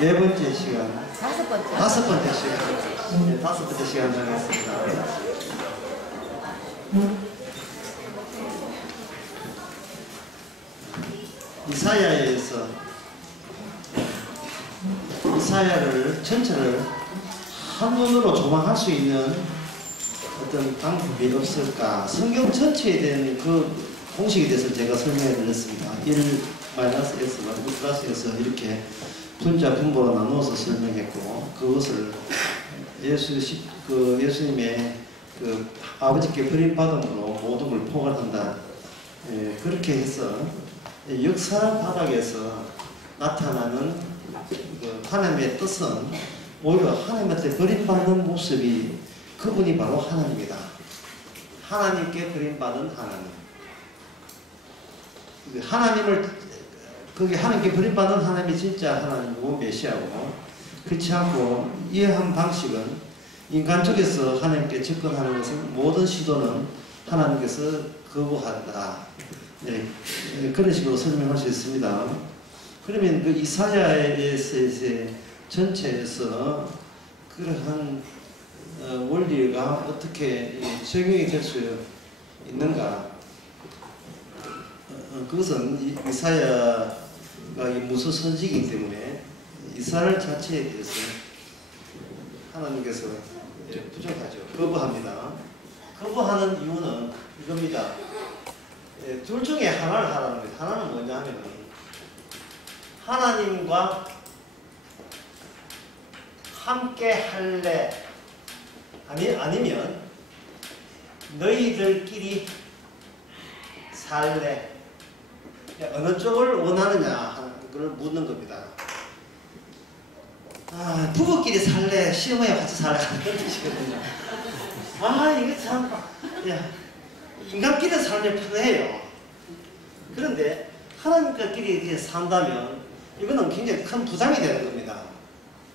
네 번째 시간. 다섯 번째 시간. 네, 다섯 번째 시간 정했습니다. 이사야에서 이사야를 전체를 한눈으로 조망할 수 있는 어떤 방법이 없을까? 성경 전체에 대한 그 공식에 대해서 제가 설명해 드렸습니다. 1-S, 플러스에서 이렇게 분자 분모로 나누어서 설명했고, 그것을 예수님의 그 아버지께 버림받음으로 모든 걸 포괄한다. 그렇게 해서 역사 바닥에서 나타나는 그 하나님의 뜻은 오히려 하나님한테 버림받는 모습이 그분이 바로 하나님이다. 하나님께 버림받은 하나님. 그게 하나님께 버림받은 하나님이 진짜 하나님이고 메시아고, 그렇지 않고 이해한 방식은 인간 쪽에서 하나님께 접근하는 것은 모든 시도는 하나님께서 거부한다. 네, 그런 식으로 설명할 수 있습니다. 그러면 그 이사야의 전체에서 그러한 원리가 어떻게 적용이 될 수 있는가? 그것은 이사야가 무수 선지이기 때문에 이스라엘 자체에 대해서 하나님께서 부정하죠. 거부합니다. 거부하는 이유는 이겁니다. 둘 중에 하나를 하라는 거예요. 하나는 뭐냐 하면 하나님과 함께 할래, 아니면 너희들끼리 살래, 어느 쪽을 원하느냐 하는 걸 묻는 겁니다. 부부끼리 살래, 시어머니와 같이 살래 그런 뜻이거든요. 이게 참, 인간끼리 살면 편해요. 그런데 하나님과끼리 산다면 이거는 굉장히 큰 부담이 되는 겁니다.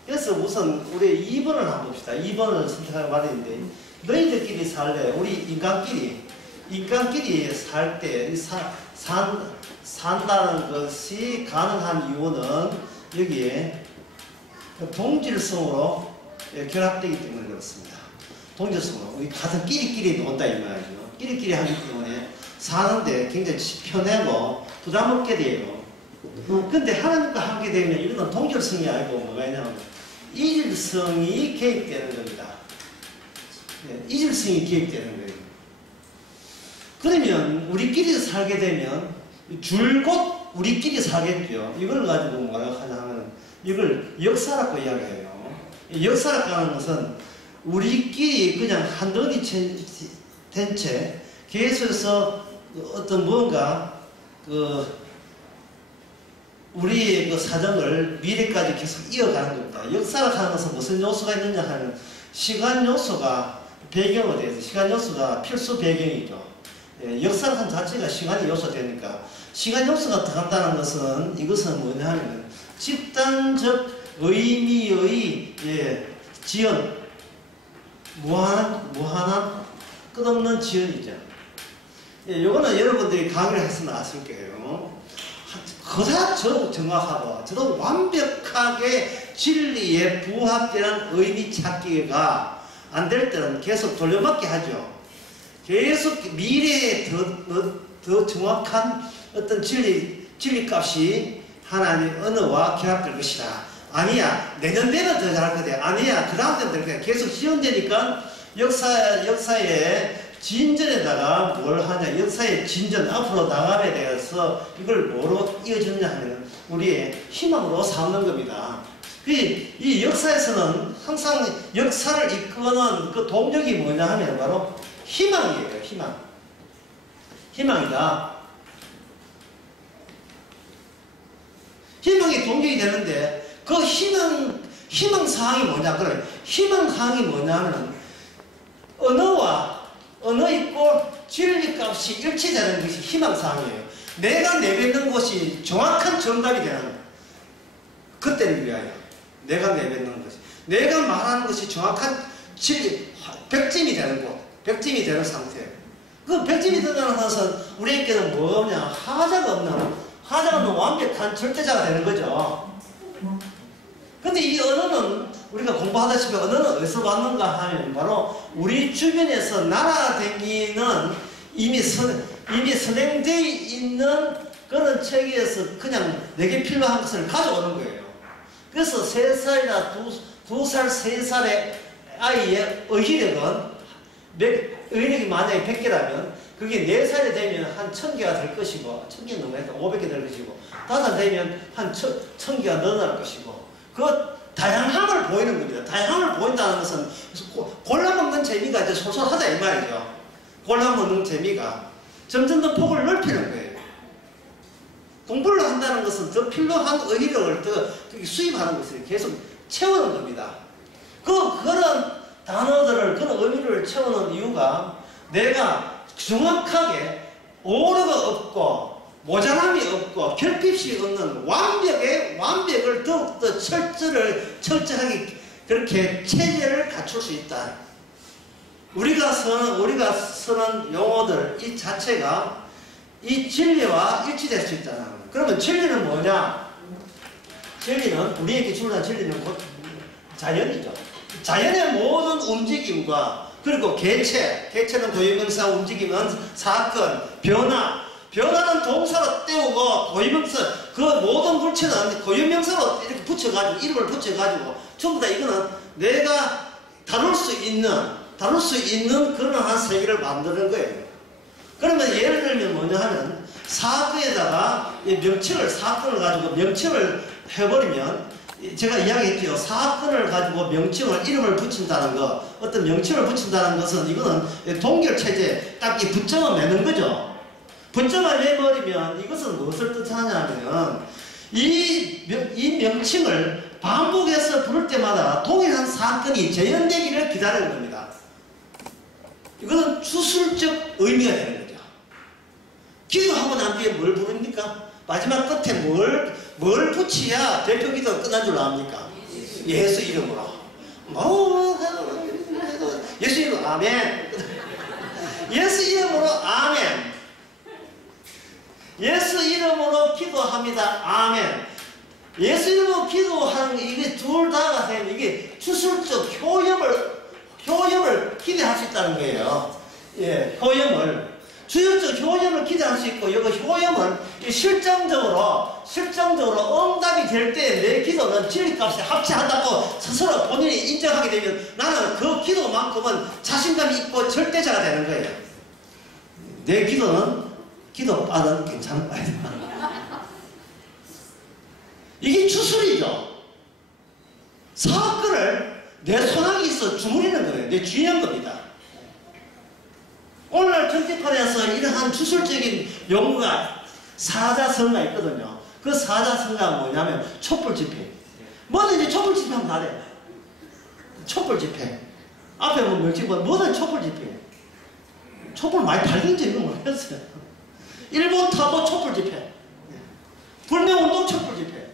그래서 우선 우리 2번을 한번 봅시다. 2번을 선택할 말인데, 너희들끼리 살래, 우리 인간끼리 살 때 산다는 것이 가능한 이유는 여기에 동질성으로 결합되기 때문에 그렇습니다. 동질성으로 우리 같은 끼리끼리 논다 이 말이죠. 끼리끼리 하기 때문에 사는데 굉장히 편하고 부담 없게 돼요. 근데 하나님과 함께 되면 이거는 동질성이 아니고 뭐가 있냐면 이질성이 개입되는 겁니다. 이질성이 개입되는 거예요. 그러면 우리끼리 살게 되면 줄곧 우리끼리 살겠죠. 이걸 가지고 뭐라고 하냐 하면 이걸 역사라고 이야기해요. 역사라고 하는 것은 우리끼리 그냥 한덩이 된 채 계속해서 어떤 뭔가 우리의 그 사정을 미래까지 계속 이어가는 겁니다. 역사라고 하는 것은 무슨 요소가 있느냐 하면 시간 요소가 배경에 대해서 시간 요소가 필수 배경이죠. 역사라는 자체가 시간이 요소되니까 시간 요소가 들어간다는 것은 이것은 뭐냐 하면 집단적 의미의 지연, 무한한 끝없는 지연이죠. 요거는 여러분들이 강의를 했으면 아실 거예요. 그다 정확하고 저도 완벽하게 진리에 부합되는 의미 찾기가 안 될 때는 계속 돌려막기 하죠. 계속 미래에 더 정확한 어떤 진리값이 하나님의 언어와 결합될 것이다. 아니야, 내년 되면 더 잘할 거다. 아니야, 그 다음 때는 그냥 계속 지연되니까 역사의 진전에다가 뭘 하냐, 역사의 진전, 앞으로 나감에 대해서 이걸 뭐로 이어주느냐 하면 우리의 희망으로 삼는 겁니다. 이 역사에서는 항상 역사를 이끄는 그 동력이 뭐냐 하면 바로 희망이에요. 희망. 희망이다. 희망이 동력이 되는데 그 희망사항이 뭐냐? 그래. 희망사항이 뭐냐면 언어 있고 진리값이 일치되는 것이 희망사항이에요. 내가 내뱉는 것이 정확한 정답이 되는 그때를 위하여 내가 내뱉는 것이 내가 말하는 것이 정확한 진리 100점이 되는 곳 100점이 되는 상태예요. 그 100점이 된다는 것은 우리에게는 뭐냐? 하자가 없는 완벽한 절대자가 되는 거죠. 근데 이 언어는 우리가 공부하다시피 언어는 어디서 왔는가 하면 바로 우리 주변에서 날아다니는 이미 선행되어 있는 그런 체계에서 그냥 내게 필요한 것을 가져오는 거예요. 그래서 3살이나 2살, 3살의 아이의 의력이 만약에 100개라면 그게 4살이 되면 한 1000개가 될 것이고 1000개 넘어야 500개 될 것이고 5살 되면 한 1000개가 늘어날 것이고 그 다양함을 보이는 겁니다. 다양함을 보인다는 것은 골라먹는 재미가 이제 솔솔하다 이 말이죠. 골라먹는 재미가 점점 더 폭을 넓히는 거예요. 공부를 한다는 것은 더 필요한 의력을 더 수입하는 것을 계속 채우는 겁니다. 그런 단어들을, 그런 의미를 채우는 이유가 내가 정확하게 오류가 없고 모자람이 없고 결핍이 없는 완벽을 더욱더 철저하게 그렇게 체계를 갖출 수 있다. 우리가 쓰는 용어들 이 자체가 이 진리와 일치될 수 있다는 거예요. 그러면 진리는 뭐냐? 진리는 우리에게 주는 진리는 곧 자연이죠. 자연의 모든 움직임과 그리고 개체는 고유명사 움직임은 사건, 변화는 동사로 떼우고 고유명사 그 모든 물체는 고유명사로 이렇게 붙여가지고 이름을 붙여가지고 전부 다 이거는 내가 다룰 수 있는 그런 한 세계를 만드는 거예요. 그러면 예를 들면 뭐냐 하면 사건에다가 사건을 가지고 명칭을 해버리면 제가 이야기했죠. 사건을 가지고 명칭을 이름을 붙인다는 거 어떤 명칭을 붙인다는 것은 이거는 동결체제 딱 이 붙점을 매는 거죠. 붙점을 내버리면 이것은 무엇을 뜻하냐면 이 명칭을 반복해서 부를 때마다 동일한 사건이 재현되기를 기다리는 겁니다. 이거는 추술적 의미가 되는 거죠. 기도하고 난 뒤에 뭘 부릅니까? 마지막 끝에 뭘 붙여야 대표 기도가 끝난 줄 압니까? 예수 이름으로. 예수 이름으로 아멘. 예수 이름으로 아멘. 예수 이름으로 기도합니다. 아멘. 예수 이름으로 기도하는 이게 둘 다가 되면 이게 추술적 효염을 기대할 수 있다는 거예요. 예, 효염을. 주요적 효염을 기대할 수 있고, 이거 효염은 실정적으로 응답이 될 때 내 기도는 진리값에 합치한다고 스스로 본인이 인정하게 되면 나는 그 기도만큼은 자신감이 있고 절대자가 되는 거예요. 내 기도는 기도빠는 괜찮은 거예요. 이게 추술이죠. 사건을 내 손아귀에 있어 주무리는 거예요. 내 주의한 겁니다. 오늘날 정치판에서 이러한 추술적인 용어가 사자성가 있거든요. 그 사자성가가 뭐냐면 촛불집회. 뭐든지 촛불집회하면 다 돼. 촛불집회. 앞에 뭐 명칭 뭐든 촛불집회. 촛불 많이 달린 적이 모르겠어요. 일본 타도 촛불집회. 불매운동 촛불집회.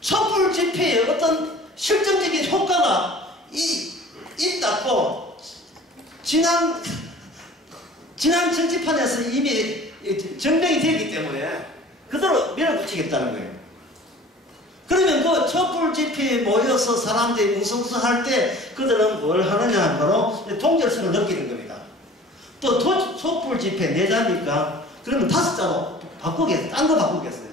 촛불집회에 어떤 실질적인 효과가 있다고 지난 정치판에서 이미 증명이 되기 때문에 그대로 밀어붙이겠다는 거예요. 그러면 그 촛불 집회에 모여서 사람들이 웅성웅성할 때 그들은 뭘 하느냐 바로 동절성을 느끼는 겁니다. 또 촛불 집회 4자입니까? 그러면 5자로 바꾸겠어요. 딴 거 바꾸겠어요.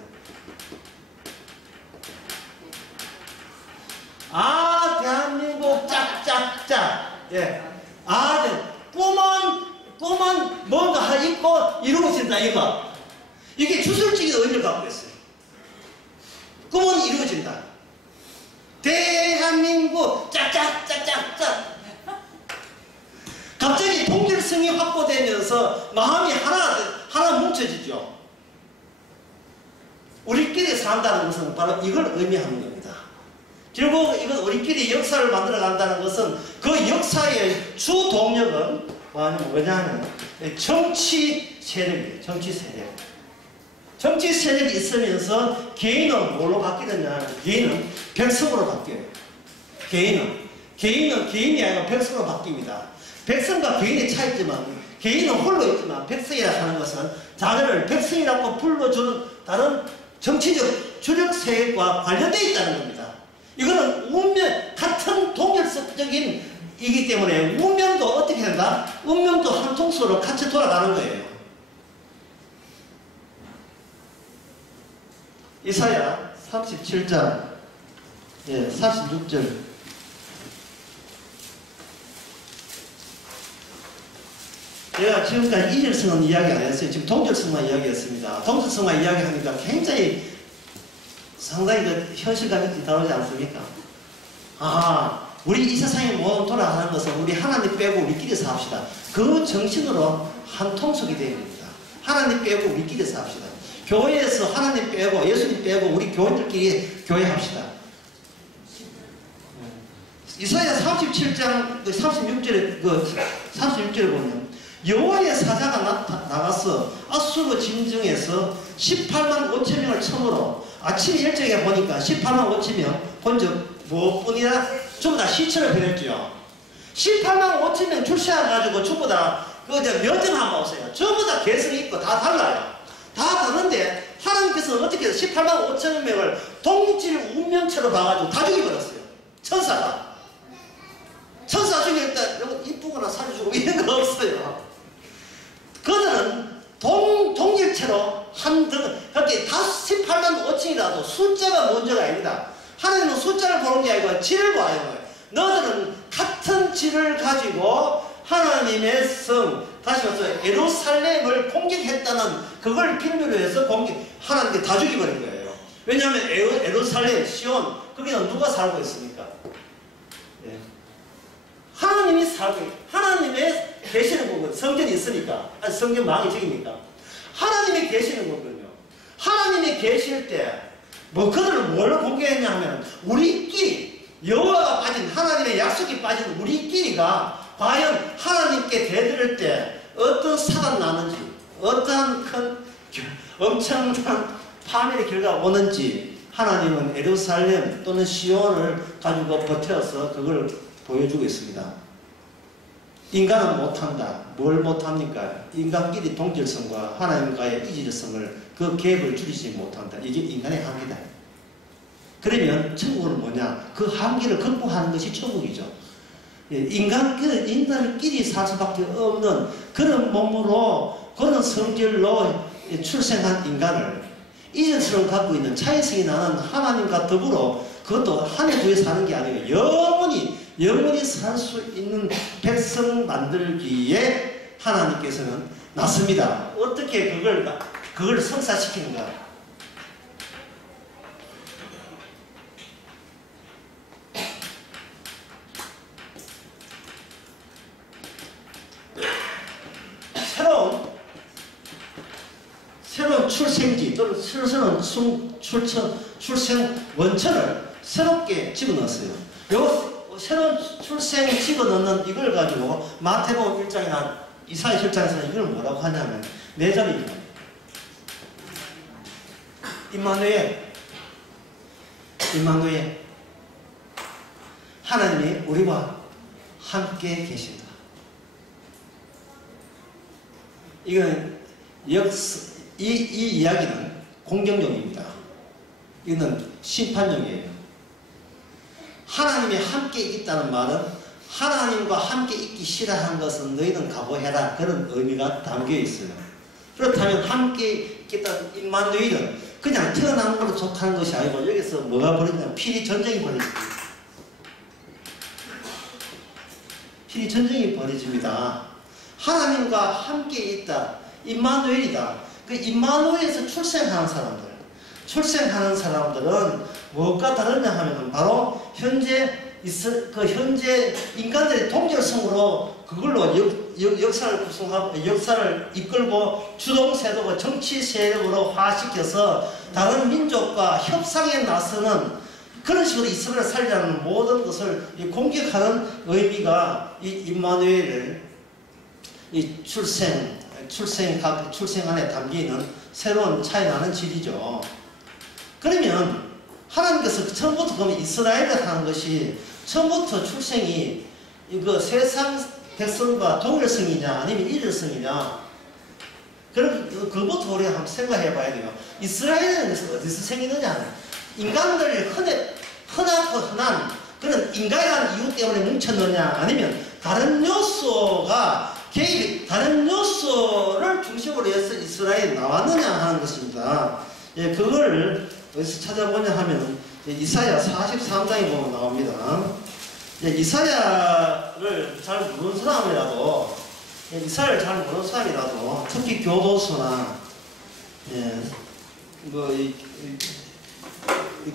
아 대한민국 짝짝짝. 예. 아 꿈은 뭔가 있고 이루어진다 이거. 이게 추술적인 의미를 갖고 있어요. 꿈은 이루어진다. 대한민국 짝짝짝짝짝. 갑자기 동질성이 확보되면서 마음이 하나 뭉쳐지죠. 우리끼리 산다는 것은 바로 이걸 의미하는 겁니다. 결국 이건 우리끼리 역사를 만들어 간다는 것은 그 역사의 주 동력은 뭐냐면 정치 세력이에요. 정치 세력. 정치 세력이 있으면서 개인은 뭘로 바뀌느냐? 개인은 백성으로 바뀌어요. 개인은 개인이 아니라 백성으로 바뀝니다. 백성과 개인의 차이지만 개인은 홀로 있지만 백성이라 하는 것은 자기를 백성이라고 불러주는 다른 정치적 주력 세력과 관련되어 있다는 겁니다. 이거는 운명, 같은 동일성적인 이기 때문에 운명도 어떻게 된다? 운명도 한 통수로 같이 돌아가는 거예요. 이사야 37장 46절 제가 지금까지 이질성은 이야기 안 했어요. 지금 동질성만 이야기했습니다. 동질성만 이야기하니까 굉장히 상당히 그 현실감 있게 다루지 않습니까? 우리 이 세상에 모든 돌아가는 것은 우리 하나님 빼고 우리끼리 삽시다. 그 정신으로 한 통속이 되어야 됩니다. 하나님 빼고 우리끼리 삽시다. 교회에서 하나님 빼고 예수님 빼고 우리 교인들끼리 교회합시다. 이사야 37장 36절에 36절에 보면 여호와의 사자가 나가서 아수르 진정에서 18만 5천 명을 처음으로 아침 일정에 보니까 18만 5천 명 본즉 무엇뿐이라 전부 다 시체를 버렸죠. 18만 5천 명 출세해가지고 전부 다 면접 한번 오세요. 전부 다 개성이 있고 다 달라요. 다 다른데 하나님께서 어떻게 해서 18만 5천 명을 동질 운명체로 봐가지고 다 죽여버렸어요. 천사 중에 일단 이쁘거나 살려주고 이런 거 없어요. 그들은 동질체로 그렇게 다 18만 5천이라도 숫자가 문제가 아닙니다. 하나님은 숫자를 보는 게 아니고 질을 봐요. 너희들은 같은 질을 가지고 하나님의 성, 다시 말해서 예루살렘을 공격했다는 그걸 빌미로 해서 하나님께 다 죽여버린 거예요. 왜냐하면 예루살렘, 시온, 거기는 누가 살고 있습니까? 네. 하나님이 살고 있어요. 하나님의 계시는 거거든요. 성전이 있으니까. 아니, 성전 망이 저깁니까? 하나님이 계시는 거거든요. 하나님이 계실 때 그들을 뭘로 공격했냐 하면 우리끼리 여호와가 빠진 하나님의 약속이 빠진 우리끼리가 과연 하나님께 대들을 때 어떤 사단 나는지 어떠한 큰 엄청난 파멸의 결과가 오는지 하나님은 예루살렘 또는 시온을 가지고 버텨서 그걸 보여주고 있습니다. 인간은 못한다. 뭘 못합니까? 인간끼리 동질성과 하나님과의 이질성을 그 갭을 줄이지 못한다. 이게 인간의 한계다. 그러면 천국은 뭐냐? 그 한계를 극복하는 것이 천국이죠. 인간끼리 살 수밖에 없는 그런 몸으로 그런 성질로 출생한 인간을 이질성을 갖고 있는 차이성이 나는 하나님과 더불어 그것도 한 해 두 해 사는 게 아니고 영원히 살 수 있는 백성 만들기에 하나님께서는 났습니다. 어떻게 그걸 성사시키는가? 새로운 출생지 또는 새로운 출생 원천을 새롭게 집어넣었어요. 요 새로운 출생 집어넣는 이걸 가지고 마태복음 1장이나 이사야 7장에서는 이걸 뭐라고 하냐면 네 자리입니다. 임마누엘 하나님이 우리와 함께 계신다. 이건 이 이야기는 공경용입니다. 이거는 심판용이에요. 하나님이 함께 있다는 말은 하나님과 함께 있기 싫어하는 것은 너희는 각오해라. 그런 의미가 담겨 있어요. 그렇다면 함께 있다는 임마누엘은 그냥 태어난 걸로 족하는 것이 아니고 여기서 뭐가 벌어지냐면 필히 전쟁이 벌어집니다. 필히 전쟁이 벌어집니다. 하나님과 함께 있다. 임마누엘이다. 그 임마누엘에서 출생하는 사람들은 무엇과 다르냐 하면 바로 현재 인간들의 동질성으로 그걸로 역사를 구성하고 역사를 이끌고 주동 세력과 정치 세력으로 화시켜서 다른 민족과 협상에 나서는 그런 식으로 이스라엘을 살리라는 모든 것을 공격하는 의미가 이 임마누엘을 이 출생 안에 담기는 새로운 차이 나는 질이죠. 그러면 하나님께서 처음부터 그러면 이스라엘을 하는 것이 처음부터 출생이 이거 세상 백성과 동일성이냐 아니면 일일성이냐, 그럼 그것부터 우리가 한번 생각해 봐야 돼요. 이스라엘은 어디서 생기느냐, 인간들이 흔하고 흔한 그런 인간이라는 이유 때문에 뭉쳤느냐, 아니면 다른 요소가 다른 요소를 중심으로 해서 이스라엘이 나왔느냐 하는 것입니다. 예, 그걸 어디서 찾아보냐 하면 이사야 43장에 보면 나옵니다. 예, 이사야를 잘 모르는 사람이라도, 특히 교도소나,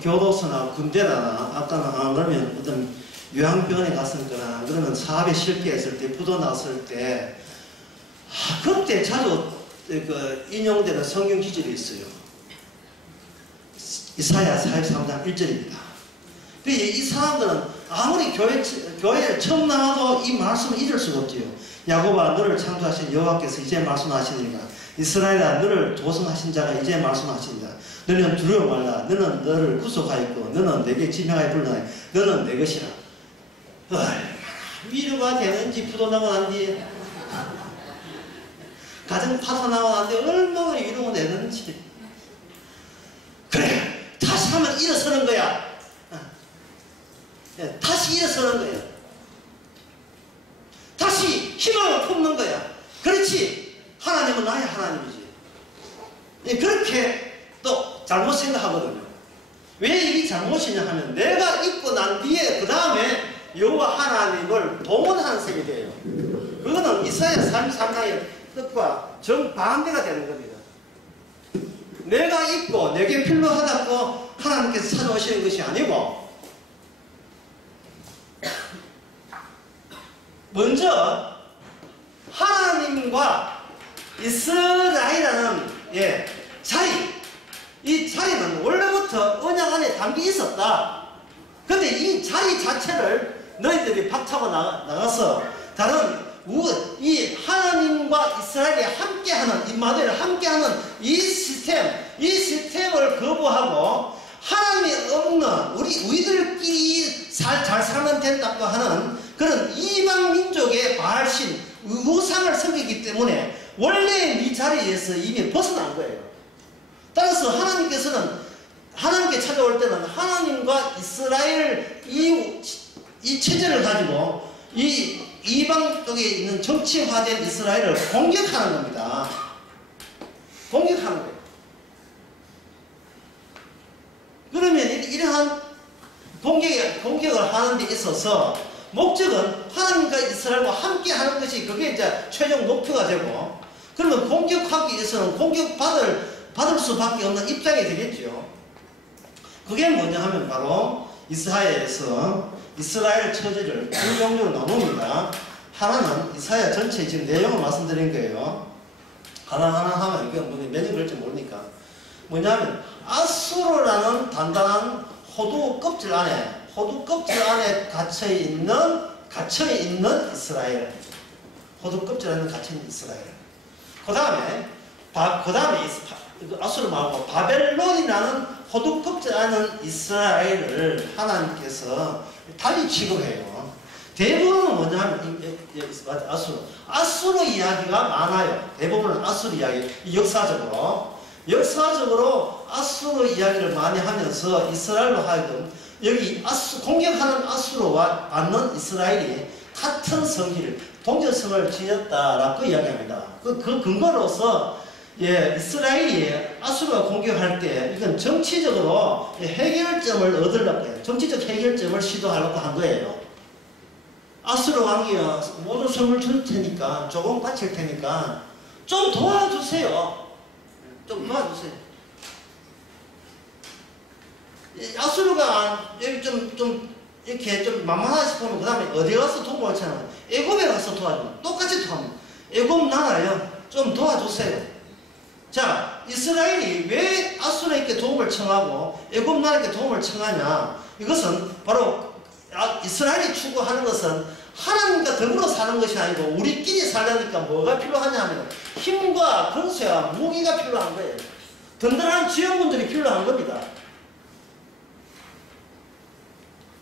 교도소나 군대나, 아까는 안 그러면 어떤 요양병원에 갔었거나, 그러면 사업에 실패했을 때, 부도 났을 때, 그때 자주 인용되는 성경 기절이 있어요. 이사야 43장 1절입니다. 이 사람들은 아무리 교회에 처음 나와도 이 말씀을 잊을 수가 없지요. 야곱아, 너를 창조하신 여호와께서 이제 말씀하시니까, 이스라엘아, 너를 조성하신 자가 이제 말씀하신다. 너는 두려워 말라. 너는 너를 구속하였고, 너는 내게 지명하여 불러나니 너는 내 것이라. 위로가 되는지, 부도 나고 난 뒤에 가정 파산나고 난 뒤에 얼마나 위로가 되는지. 그래, 다시 한번 일어서는 거야. 다시 일어서는 거야. 다시 희망을 품는 거야. 그렇지, 하나님은 나의 하나님이지. 그렇게 또 잘못 생각하거든요. 왜 이게 잘못이냐 하면, 내가 잊고 난 뒤에 그 다음에 여호와 하나님을 동원하는 셈이 돼요. 그거는 이사야 33장의 뜻과 정반대가 되는 겁니다. 내가 잊고 내게 필요하다고 하나님께서 찾아오시는 것이 아니고, 먼저 하나님과 이스라엘이라는 차이, 이 차이는 원래부터 언약 안에 담겨 있었다. 근데 이 차이 자체를 너희들이 박차고 나가서 다른 이 하나님과 이스라엘이 함께하는, 임마누엘을 함께하는 이 시스템을 거부하고, 하나님이 없는 우리들끼리 잘 살면 된다고 하는 그런 이방 민족의 발신, 우상을 섬기기 때문에 원래 이 자리에서 이미 벗어난 거예요. 따라서 하나님께서는, 하나님께 찾아올 때는 하나님과 이스라엘 이 체제를 가지고 이 이방 쪽에 있는 정치화된 이스라엘을 공격하는 겁니다. 공격하는 거예요. 그러면 이러한 공격을 하는 데 있어서 목적은 하나님과 이스라엘과 함께 하는 것이, 그게 이제 최종 목표가 되고, 그러면 공격하기 위해서는 받을 수밖에 없는 입장이 되겠죠. 그게 뭐냐 하면 바로 이사야에서 이스라엘 처지를 두 종류로 나눕니다. 하나는 이사야 전체 지금 내용을 말씀드린 거예요. 하나하나 하면 이게 몇 년 걸릴지 모르니까. 뭐냐면 아수르라는 단단한 호두 껍질 안에 갇혀있는 이스라엘. 호두 껍질 안에 갇혀있는 이스라엘. 그 다음에 아수르 말고 바벨론이라는 호두 껍질 안에 이스라엘을 하나님께서 달리 취급해요. 대부분은 뭐냐면 아수르 이야기가 많아요. 대부분은 아수르 이야기, 역사적으로 아수르 이야기를 많이 하면서 이스라엘로 하여금 여기 공격하는 아수르와 받는 이스라엘이 같은 성기를, 동전성을 지었다라고 이야기합니다. 그 근거로서 이스라엘이 아수르가 공격할 때 이건 정치적으로 해결점을 얻으려고 해요. 정치적 해결점을 시도하려고 한 거예요. 아수르 왕이 모든 성을 줄 테니까, 조금 바칠 테니까 좀 도와주세요. 좀 도와주세요. 아수르가 여기 이렇게 좀 만만하다 싶으면 그 다음에 어디 가서 도움을 청하냐? 애굽에 가서 도와주면 똑같이 도와줍니다. 애굽 나라요. 좀 도와주세요. 자, 이스라엘이 왜 아수르에게 도움을 청하고 애굽 나라에게 도움을 청하냐? 이것은 바로 이스라엘이 추구하는 것은 하나님과 더불어 사는 것이 아니고 우리끼리 살려니까 뭐가 필요하냐 하면 힘과 권세와 무기가 필요한 거예요. 든든한 지원군들이 필요한 겁니다.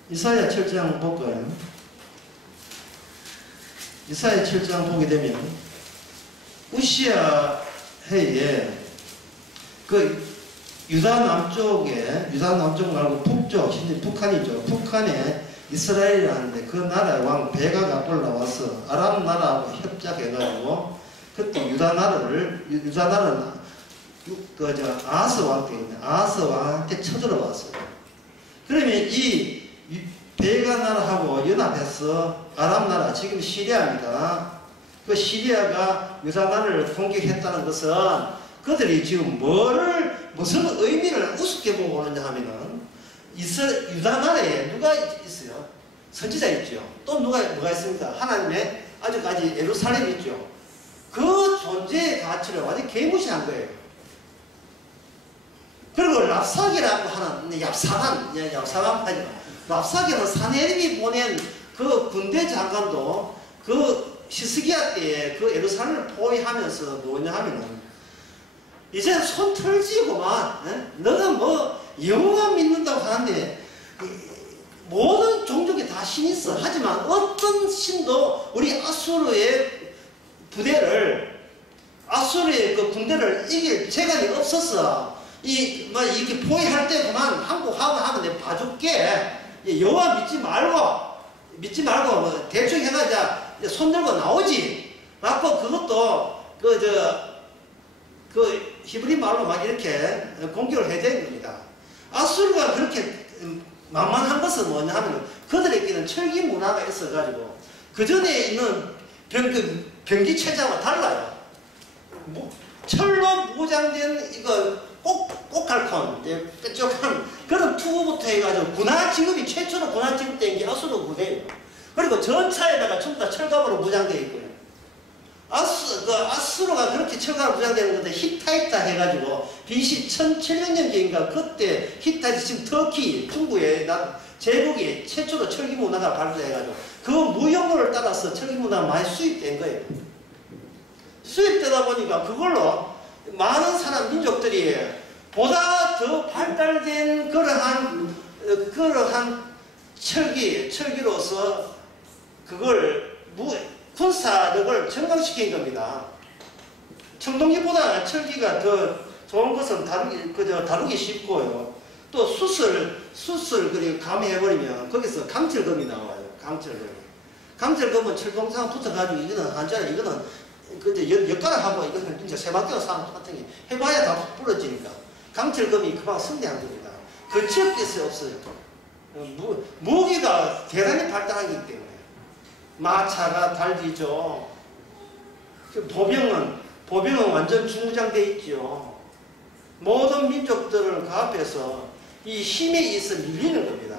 이사야 7장 볼까요? 이사야 7장 보게 되면 우시야 해에 그 유다 남쪽에, 유다 남쪽 말고 북쪽, 현재 북한이죠. 북한에 이스라엘이라는데 그 나라의 왕 베가가 올라와서 아람 나라하고 협작해가지고 그때 유다 나라는 아하스 왕 때문에 아하스 왕한테 쳐들어왔어요. 그러면 이 베가 나라하고 연합해서 아람 나라, 지금 시리아입니다. 그 시리아가 유다 나라를 공격했다는 것은 그들이 지금 무슨 의미를 우습게 보고 오느냐 하면은 유다 나라에 누가 있어요? 선지자 있죠. 또 뭐가 있습니까? 하나님의 아직까지 예루살렘 있죠. 그 존재의 가치를 완전히 개무시한 거예요. 그리고 랍사기라고 하는 얍사간 하지마. 랍사기는 사내립이 보낸 그 군대 장관도 그 히스기야 때에 그 예루살렘을 포위하면서 뭐냐 하면은 이제 손 털지고만 너는 뭐 여호와 믿는다고 하는데 모든 종족이 다 신이 있어. 하지만 어떤 신도 우리 아수르의 부대를 아수르의 그 군대를 이길 재간이 없었어. 이렇게 포위할 때 그만 한국 하면 내가 봐줄게. 여호와 믿지 말고 뭐 대충 해가지고 손 들고 나오지. 라고 그것도 그 히브리 말로 막 이렇게 공격을 해야 되는 겁니다. 아수르가 그렇게 만만한 것은 뭐냐 하면 그들에게는 철기 문화가 있어가지고 그 전에 있는 병기 체제와 달라요. 철로 무장된 꼭칼콘, 뾰족한 그런 투구부터 해가지고 군화 지급이 최초로 군화 지급된 게 아수르 부대예요. 그리고 전차에다가 전부 다 철갑으로 무장되어 있고요. 아수르가 그렇게 철갑으로 무장되는 건데 히타이타 해가지고 BC 1700년경인가 그때 히타이트 지금 터키, 중국에 제국이 최초로 철기 문화가 발달해가지고 그 무역로를 따라서 철기 문화가 많이 수입된 거예요. 수입되다 보니까 그걸로 많은 사람 민족들이 보다 더 발달된 그러한 철기로서 그걸 군사력을 증강시킨 겁니다. 청동기보다 철기가 더 좋은 것은 다루기 쉽고요. 또 수술 그리고 감해버리면 거기서 강철검이 나와요. 강철검은 철동상 붙어가지고 이거는 한자는 이거는 엿가락하고 이거는 진짜 세바퀴로 사람 똑같은 게 해봐야 다 부러지니까 강철검이 그만 승리한 겁니다. 거칠 게 없어요. 무기가 대단히 발달하기 때문에 마차가 달리죠. 보병은 완전 중무장돼 있죠. 모든 민족들을 그 앞에서 이 힘에 의해서 밀리는 겁니다.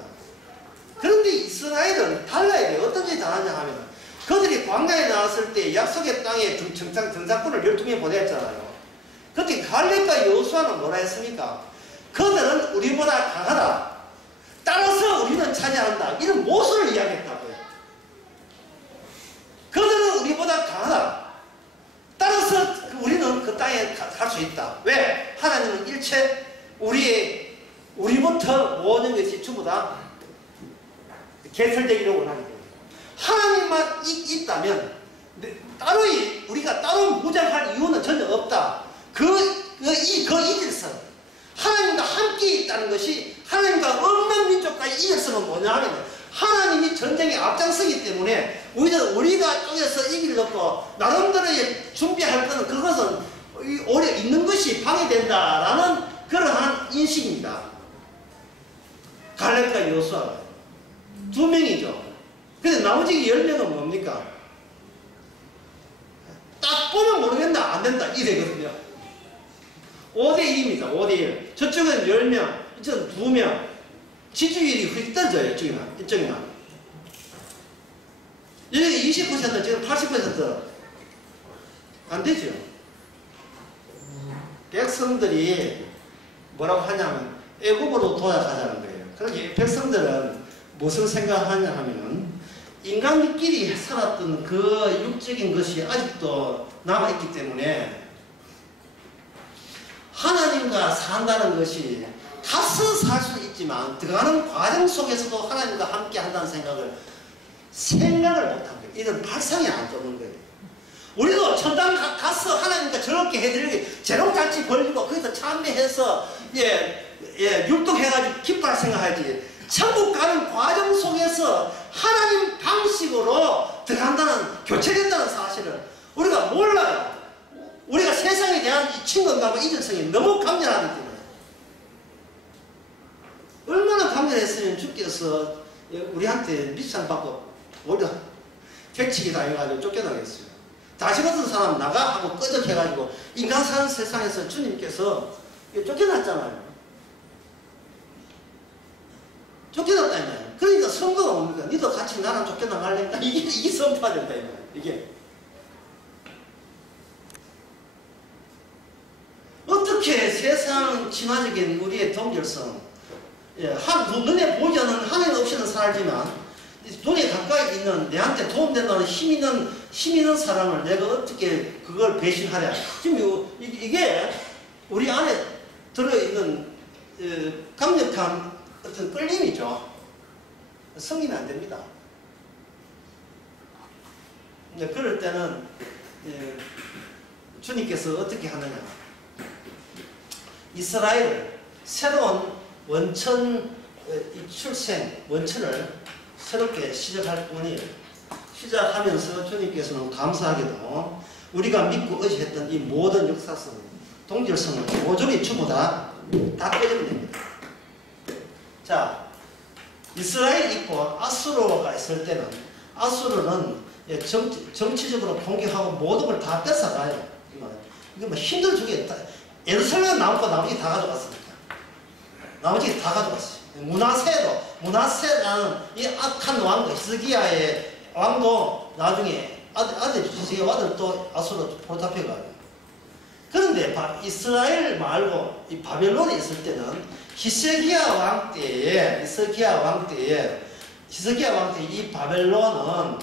그런데 이스라엘은 달라야 돼요. 어떤 짓이 당하냐 하면 그들이 광야에 나왔을 때 약속의 땅에 등장꾼을 12명 보냈잖아요. 그때 갈렙과 여호수아는 뭐라 했습니까? 그들은 우리보다 강하다. 따라서 우리는 차지한다. 이런 모순을 이야기했다고요. 그들은 우리보다 강하다. 따라서 우리는 그 땅에 갈 수 있다. 왜? 하나님은 일체 우리부터 모든 것이 전부 다 개설되기를 원하기 때문에 하나님만 있다면 우리가 따로 무장할 이유는 전혀 없다. 이질성 하나님과 함께 있다는 것이 하나님과 없는 민족과 이질성은 뭐냐 하면 하나님이 전쟁에 앞장서기 때문에 우리가 쪽에서 이기를 얻고 나름대로 준비할 것은 그것은 오래 있는 것이 방해된다라는 그러한 인식입니다. 갈렙과 여호수아 2명이죠. 근데 나머지 10명은 뭡니까? 딱 보면 모르겠나 안 된다 이래거든요. 5대1입니다. 5대1. 저쪽은 10명, 이쪽은 2명. 지지율이 휙 떨어져요. 이쪽이나. 여기 20% 지금 80% 안 되죠. 백성들이 뭐라고 하냐면 애국으로 도약하자는 거예요. 그러니까 백성들은 무슨 생각하냐 하면은 인간끼리 살았던 그 육적인 것이 아직도 남아있기 때문에 하나님과 산다는 것이 갓서 살 수 있지만 들어가는 과정 속에서도 하나님과 함께 한다는 생각을 못한 거예요. 이건 발상이 안 떠는 거예요. 우리도 천당 가서 하나님과 저렇게 해드리고 재롱잔치 벌리고 거기서 참배해서 율동해가지고 기뻐할 생각하지. 천국 가는 과정 속에서 하나님 방식으로 들어간다는, 교체된다는 사실을 우리가 몰라요. 우리가 세상에 대한 이 친근감과 이전성이 너무 강렬하기 때문에. 얼마나 강렬했으면 주께서 우리한테 밑상 받고 오히려 괴치기 당해가지고 쫓겨나겠어요. 다시 같은 사람 나가 하고 끄적해가지고 인간 사는 세상에서 주님께서 쫓겨났잖아요. 쫓겨났다니까요. 그러니까 선거가 옵니까? 니도 같이 나랑 쫓겨나갈래? 이게 선포가 된다, 이게. 어떻게 세상 진화적인 우리의 동결성, 눈에 보지 않는 하나님 없이는 살지만 눈에 가까이 있는 내한테 도움된다는 힘 있는 사람을 내가 어떻게 그걸 배신하랴. 지금 이게 우리 안에 들어있는 강력한 어떤 끌림이죠. 성리면 안 됩니다. 근데 그럴 때는 주님께서 어떻게 하느냐. 이스라엘 새로운 원천 출생 원천을 새롭게 시작할 뿐이에요. 시작하면서 주님께서는 감사하게도 우리가 믿고 의지했던 이 모든 역사성, 동질성을 모조리 전부 다 빼주면 됩니다. 자, 이스라엘 있고 아수르가 있을 때는 아수르는 정치적으로 공격하고 모든 걸 다 뺏어가요. 이거 뭐 힘들어 주겠다. 예루살렘 나머지 다 가져갔습니다. 나머지 다 가져갔어요. 문하세라는 이 악한 왕도, 히스기야의 왕도 나중에 아들 히스기야 아들 또 아수르 포탑해가요. 그런데 이스라엘 말고 이 바벨론에 있을 때는 히스기야 왕 때에 이 바벨론은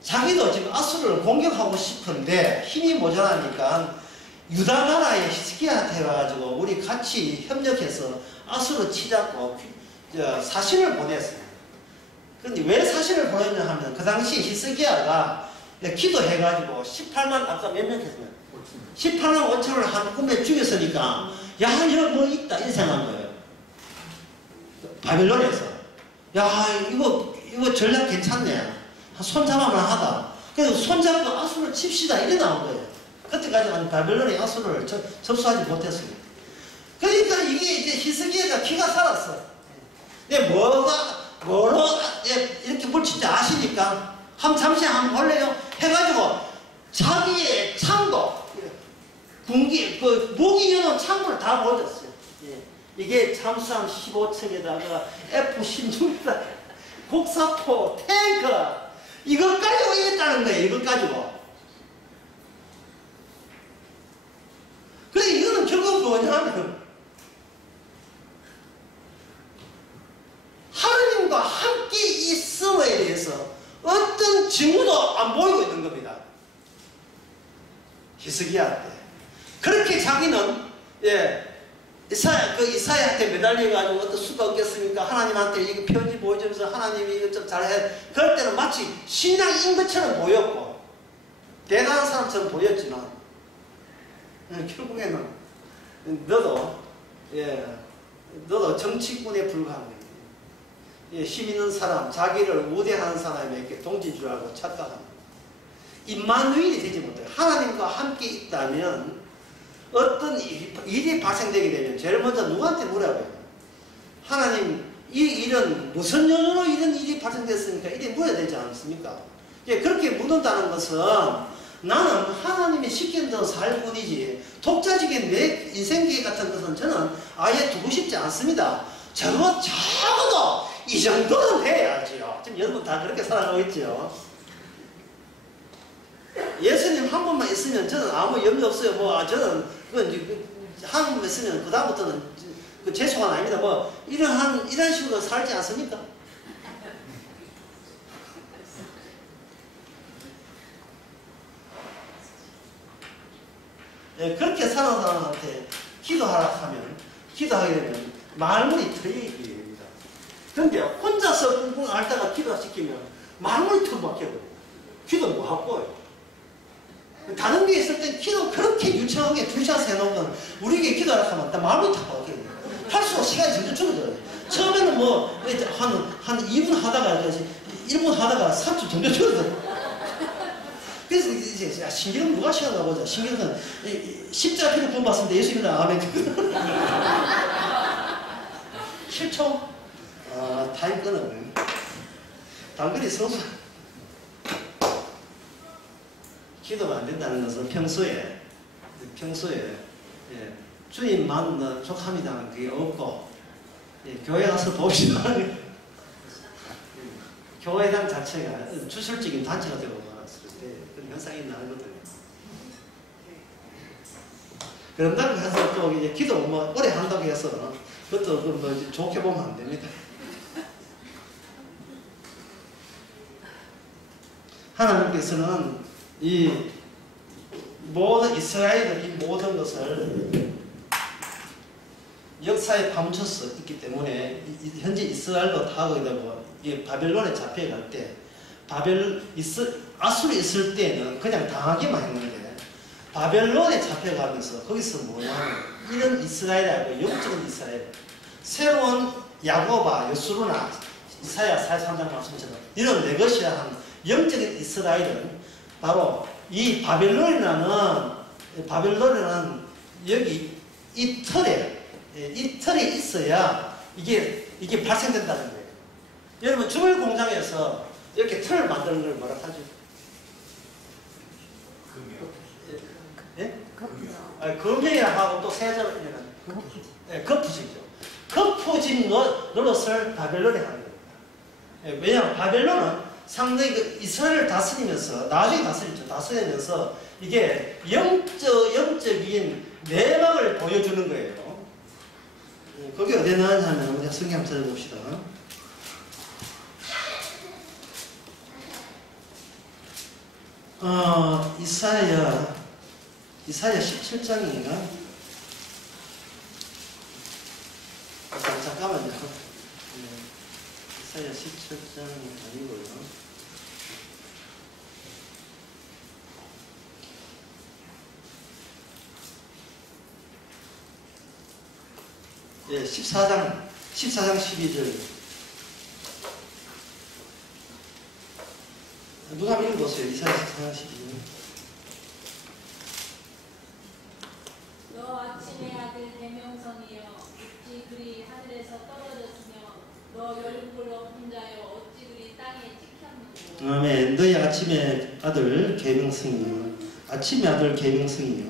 자기도 지금 아수르를 공격하고 싶은데 힘이 모자라니까 유다 나라의 히스기야한테 와가지고 우리 같이 협력해서 아수르 치자고 사신을 보냈어요. 그런데 왜 사신을 보냈냐 하면 그 당시 히스기야가 기도해가지고 18만 아까 몇 명 했으면 18만 5천을 한 꿈에 죽였으니까 야 여기 뭐 있다 이렇게 생각한 거예요. 바벨론에서 야 이거 전략 괜찮네. 손잡아만 하다. 그래서 손잡고 아수르를 칩시다 이래 나온 거예요. 그때까지 바벨론이 아수르를 접수하지 못했습니다. 그러니까 이게 이제 히스기야가 기가 살았어. 뭐로 이렇게 물친지 아시니까 잠시 한번 볼래요? 해가지고 자기의 창고 무기 여는 창고를 다 보여줬어요. 이게 잠수함 15층에다가 F-16 곡사포 탱크 이걸 가지고 이랬다는 거예요. 이걸 가지고. 그래 이거는 결국 뭐냐면 하나님과 함께 있음에 대해서 어떤 징후도 안 보이고 있는 겁니다. 히스기야 때. 그렇게 자기는 이사야한테 매달려가지고 어떤 수가 없겠습니까? 하나님한테 이거 편지 보여주면서 하나님이 이거 좀 잘해. 그럴 때는 마치 신앙인 것처럼 보였고 대단한 사람처럼 보였지만 결국에는 너도 정치꾼에 불과한 거예요. 힘 있는 사람, 자기를 우대하는 사람에게 동진 줄 알고 착각합니다. 임마누엘이 되지 못해요. 하나님과 함께 있다면 어떤 일이 발생되게 되면 제일 먼저 누구한테 물어봐요. 하나님 이 일은 무슨 연유로 이런 일이 발생됐으니까 이래 물어야 되지 않습니까? 그렇게 묻는다는 것은 나는 하나님이 시킨 대로 살 뿐이지 독자적인 내 인생 계획 같은 것은 저는 아예 두고 싶지 않습니다. 적어도 이 정도는 돼야지요. 지금 여러분 다 그렇게 살아가고 있죠. 예수님 한 분만 있으면 저는 아무 염려 없어요. 뭐 저는 한 분만 있으면 그 다음부터는 그 재수가 아닙니다. 뭐 이런 식으로 살지 않습니까? 예, 그렇게 사는 사람한테 기도하게 되면 말문이 트이게 됩니다. 그런데 혼자서 꿍꿍 앓다가 기도시키면 말문이 턱 막혀버려요. 기도 뭐 하고 다른 데 있을 땐 기도 그렇게 유창하게 2시간 해놓으면 우리에게 기도하라 하면 나 말문이 턱 막혀요. 할수록 시간이 점점 줄어들어요. 처음에는 뭐 한 2분 하다가 1분 하다가 3초 점점 줄어들어요. 그래서 이제 신기름 누가 시원나 보자. 신기름은 십자가 피를 구원 받습니다. 예수님은 아멘. 7초? 타임 끊어버리네. 당근이 서서 기도가 안 된다는 것은 평소에 예, 주님만 족합니다는 그게 없고 교회 가서 봅시다. 교회당 자체가 주술적인 단체가 되고 그런 현상이 나거든요. 그런다고 해서 또 이제 기도 뭐 오래 한다고 해서 그것도 뭐 좋게 보면 안 됩니다. 하나님께서는 이 모든 이스라엘의 이 모든 것을 역사에 파묻혀서 있기 때문에 현재 이스라엘도 다 거기다 바벨론에 잡혀갈 때 아수르에 있을 때는 그냥 당하기만 했는데 바벨론에 잡혀가면서 거기서 뭐냐면 이런 이스라엘하고 영적인 이스라엘 새로운 야고바, 여수루나 이사야 43장 말씀처럼 이런 내 것이라 하는 영적인 이스라엘은 바로 이 바벨론이라는 여기 이 틀에 있어야 이게 발생된다는 거예요. 여러분 주물 공장에서 이렇게 틀을 만드는 걸 뭐라 하죠? 예? 금형이라 하고 또 세자는 거푸집이죠. 거푸집 노릇을 바벨론에 하는 겁니다. 왜냐하면 바벨론은 상당히 이스라엘을 다스리면서 나중에 다스리면서 이게 영적인 내막을 보여주는 거예요. 거기 어디에 나왔냐 하면 우리 성경 한번 찾아봅시다. 이사야 17장인가? 잠깐만요. 이사야 17장이 아니고요. 예, 14장 12절. 누가 읽어보세요. 이사야 14장 12절. 너 아침의 아들 대명성이여 어찌 그리 하늘에서 떨어졌으며 너 열불로 혼자여 어찌 그리 땅에 찍혔느냐. 아멘. 너희 아침의 아들 계명성이요. 아침의 아들 계명성이요.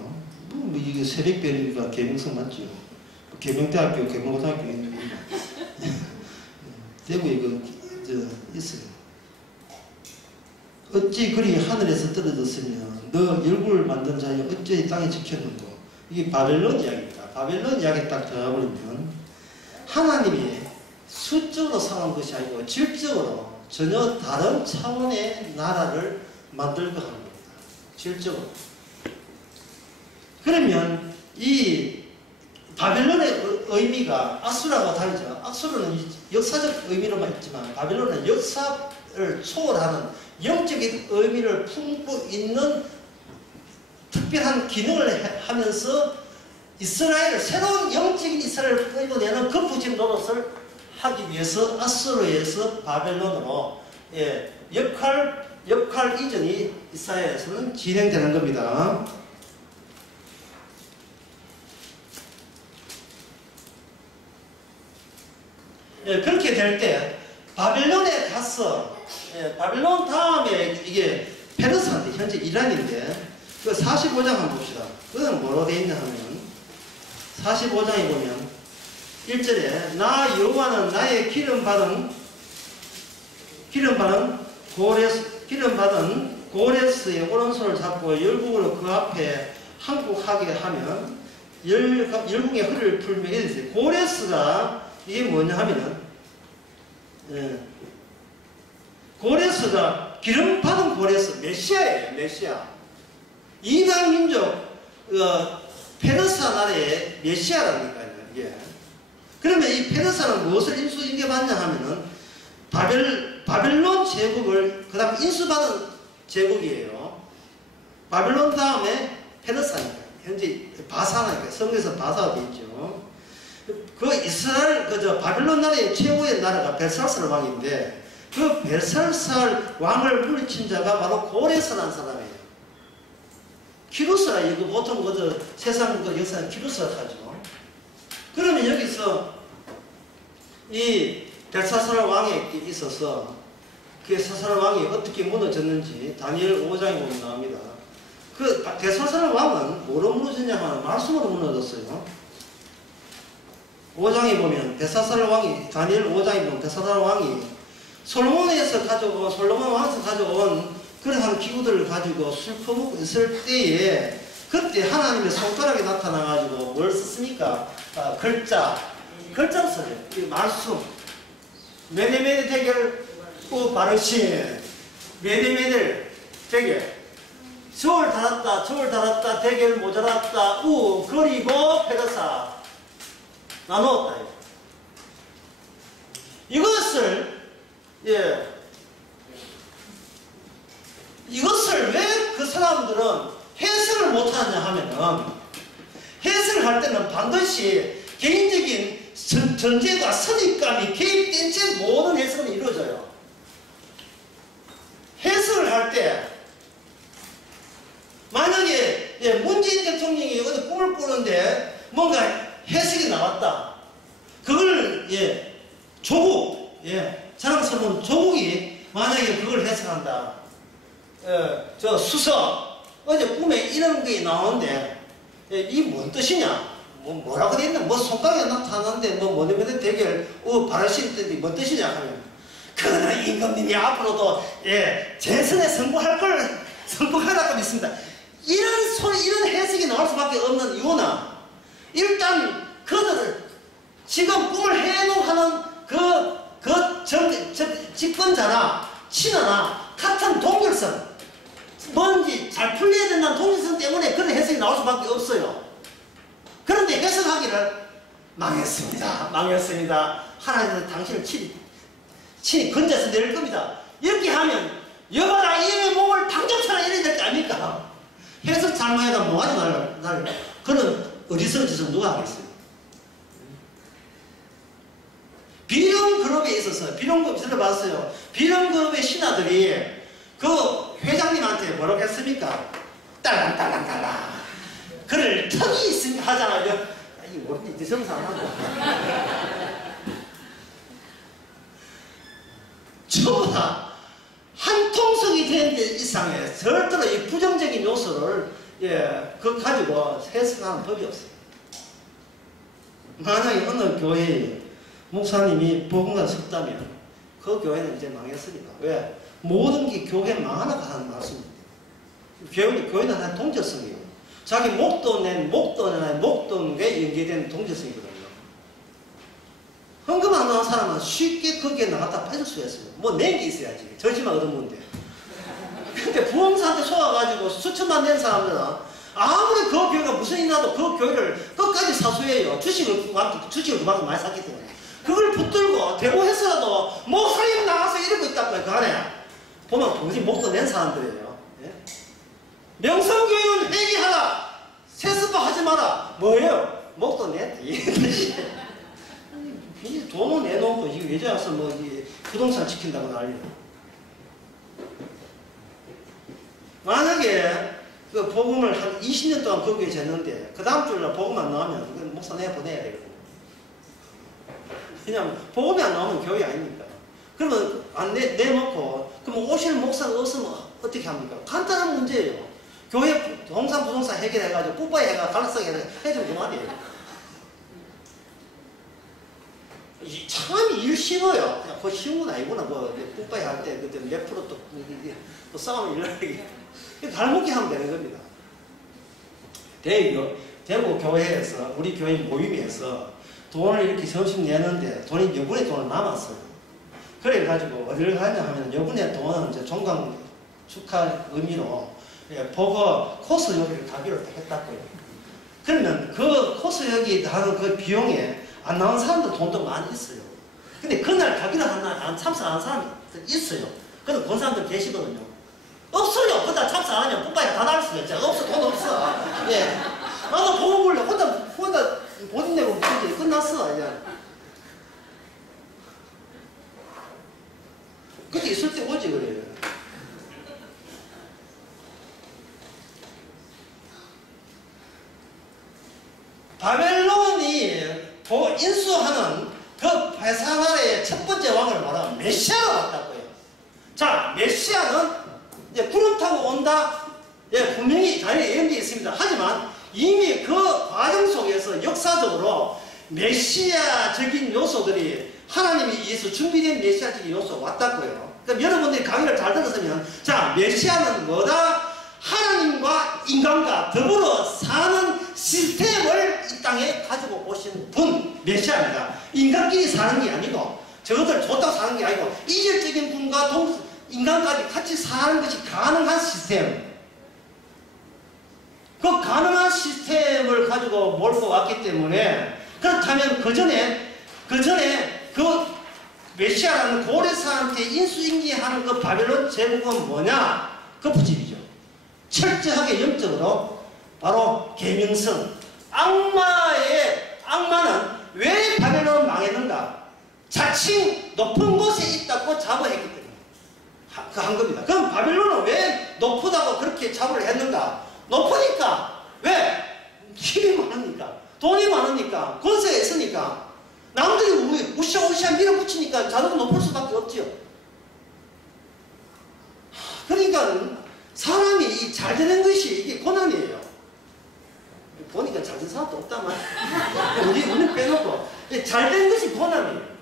뭐 이게 새벽별이가 계명성 맞죠? 계명대학교, 계명고등학교 있는 겁니다. 대구에 있어요. 어찌 그리 하늘에서 떨어졌으며 너 열국을 만든 자여 어찌 땅에 지켰는고. 이게 바벨론 이야기입니다. 바벨론 이야기 딱 들어가버리면 하나님이 수적으로 상한 것이 아니고 질적으로 전혀 다른 차원의 나라를 만들고 하는 겁니다. 질적으로. 그러면 이 바벨론의 의미가 아수라와 다르죠. 아수르는 역사적 의미로만 있지만 바벨론은 역사를 초월하는 영적인 의미를 품고 있는 특별한 기능을 하면서 이스라엘을 새로운 영적인 이스라엘을 끌어내는 그 부집 노릇을 하기 위해서 아수르에서 바벨론으로 역할 이전이 이스라엘에서는 진행되는 겁니다. 그렇게 될 때 바벨론에 가서 바벨론 다음에 이게 페르시아인데 현재 이란인데 그 45장 한번 봅시다. 그건 뭐로 되어 있냐 하면 45장에 보면 1절에 나 여호와는 나의 기름받은 고레스의 오른손을 잡고 열국으로 그 앞에 항복하게 하면 열국의 허리를 풀며 이랬어요. 고레스가 이게 뭐냐 하면은 고레스가 기름받은 고레스 메시아예요. 메시아. 이방 민족 페르사 나라의 메시아라니까요. 이게. 그러면 이 페르사는 무엇을 인수인계받냐 하면은 바벨론 제국을 그 다음 인수받은 제국이에요. 바벨론 다음에 페르사니까 현재 바사니까 성경에서 바사가 되어있죠. 그 이스라엘 바벨론 나라의 최고의 나라가 벨사살 왕인데 그 벨사살 왕을 물리친 자가 바로 고레스라는 사람이에요. 키루스라 이거 보통 세상 역사는 키루스라 하죠. 그러면 여기서 이 벨사살 왕에 있어서 그 사살 왕이 어떻게 무너졌는지 다니엘 5장에 보면 나옵니다. 그 벨사살 왕은 뭐로 무너졌냐 하면 말씀으로 무너졌어요. 5장에 보면 벨사살 왕이 다니엘 5장에 보면 벨사살 왕이 솔로몬 왕에서 가져온 그러한 기구들을 가지고 술 퍼먹고 있을 때에 그때 하나님의 손가락이 나타나가지고 뭘 썼습니까? 글자를 써요. 말씀. 메데메데 대결 바르신 메데메데 대결 저울 달았다 대결 모자랐다 그리고 페르사 나누었다. 이것을 왜 그 사람들은 해석을 못하느냐 하면은 해석을 할 때는 반드시 개인적인 전제가 선입감이 개입된 채 모든 해석은 이루어져요. 해석을 할 때 만약에 문재인 대통령이 어디 꿈을 꾸는데 뭔가 해석이 나왔다. 그걸 조국 자랑스러운 조국이 만약에 그걸 해석한다. 저 수석 어제 꿈에 이런 게 나오는데 이 뭔 뜻이냐? 뭐라고 돼 있나? 손가락이 나타나는데 뭐냐면 대결 바르신 뜻이 뭔 뜻이냐 하면 그러나 임금님이 앞으로도 재선에 선거하라고 믿습니다. 이런 해석이 나올 수밖에 없는 이유는 일단 그들을 지금 꿈을 해놓하는 집권자나 친하나 같은 동일성 뭔지 잘 풀려야 된다는 동일성 때문에 그런 해석이 나올 수밖에 없어요. 그런데 해석하기를 망했습니다. 하나님은 당신을 친히 건져서 내릴 겁니다. 이렇게 하면 여봐라 이의 몸을 당장처럼 이래야 될 거 아닙니까? 해석 잘못해가 뭐하지 말라. 그런 어리석은 짓을 누가 하겠어요? 비룡그룹에 있어서 비룡그룹 들어봤어요. 비룡그룹의 신하들이 그 회장님한테 뭐라고 했습니까? 딸랑딸랑딸랑 그를 턱이 있으면 하잖아요. 이게 뭐지? 정상하고 전부 다 한통속이 된 이상에 절대로 이 부정적인 요소를 그거 가지고 해석하는 법이 없어요. 만약에 어느 교회에 목사님이 복음을 섰다면 그 교회는 이제 망했으니까. 왜? 모든 게 교회 망하라고 하는 말씀입니다. 교회는 한 동질성이에요. 자기 목돈에 연계된 동질성이거든요. 헌금 안 나온 사람은 쉽게 거기에 나갔다 빠질 수가 있어요. 낸 게 있어야지. 절지만 얻어먹는데. 근데 부흥사한테 속아가지고 수천만 낸 사람들은 아무리 그 교회가 무슨 일 나도 그 교회를 끝까지 사수해요. 주식을 그만큼 많이 샀기 때문에. 그걸 붙들고 대고해서라도 목사님 나가서 이러고 있다고요. 그 안에 보면 동시 목돈 낸 사람들이에요. 명성교회는 회개하라. 세습바 하지 마라. 뭐예요? 목돈 냈다. 이 돈을 내놓고 이게 외제 와서 부동산 지킨다고 난리야. 만약에 그 복음을 한 20년 동안 거기에 쟀는데 그 다음 주에 복음 안 나오면 목사 내보내야 되거든요. 그냥 복음이 안 나오면 교회 아닙니까? 그러면 안 내놓고 그럼 오실 목사가 없으면 어떻게 합니까? 간단한 문제예요. 교회 부동산 해결해가지고 뽀뽀해가 갈라서게 해주면 그만이에요. 참 일 쉬워요. 그냥 그 쉬운 건 아니구나. 뭐 뿜빠이 할 때 그때 몇 프로 또 싸우면 이렇게 닮게 하면 되는 겁니다. 대구 교회에서 우리 교회 모임에서 돈을 이렇게 점심 내는데 돈이 여분의 돈을 남았어요. 그래가지고 어디를 가냐 하면 여분의 돈은 이제 종강 축하 의미로 보고 코스 요리를 가기로 했다고요. 그러면 그 코스 요리 하는 그 비용에 안 나온 사람들 돈도 많이 있어요. 근데 그날 가기로 안 참석 안 하는 사람들 있어요. 그래서 그런 사람들 계시거든요. 없어요. 그다 참석 안 하면 뿜빠이가 다 나올 수가 있죠. 없어, 돈 없어. 예. 나도 보고 볼래. 혼자 돈 내고 무슨 끝났어. 예. 그때 있을 때 오지 그래요. 바벨론이 인수하는 그 베사나라의 첫 번째 왕을 말하면 메시아가 왔다고요. 자, 메시아는 이제 구름 타고 온다. 예, 분명히 당연히 예언되어 있습니다. 하지만 이미 그 과정 속에서 역사적으로 메시아적인 요소들이 하나님이 위해서 준비된 메시아적인 요소가 왔다고요. 그럼 여러분들이 강의를 잘 들었으면 자, 메시아는 뭐다? 하나님과 인간과 더불어 사는 시스템을 이 땅에 가지고 오신 분, 메시아입니다. 인간끼리 사는 게 아니고 저것들 좋다고 사는 게 아니고 이질적인 분과 인간까지 같이 사는 것이 가능한 시스템. 그 가능한 시스템을 가지고 몰고 왔기 때문에 그렇다면 그 전에 그 메시아라는 고레사한테 인수인계하는 그 바벨론 제국은 뭐냐? 그 부집이죠. 철저하게 영적으로 바로 계명성. 악마는 왜 바벨론을 망했는가? 자칭 높은 곳에 있다고 자부했기 때문에 그 한 겁니다. 그럼 바벨론은 왜 높다고 그렇게 자부를 했는가? 높으니까. 왜? 힘이 많으니까. 돈이 많으니까. 권세가 있으니까. 남들이 우시아 밀어붙이니까 자기도 높을 수밖에 없지요. 그러니까 사람이 잘 되는 것이 이게 고난이에요. 보니까 잘 된 사람도 없단 말이야. 우리 빼놓고 잘 된 것이 고난이에요.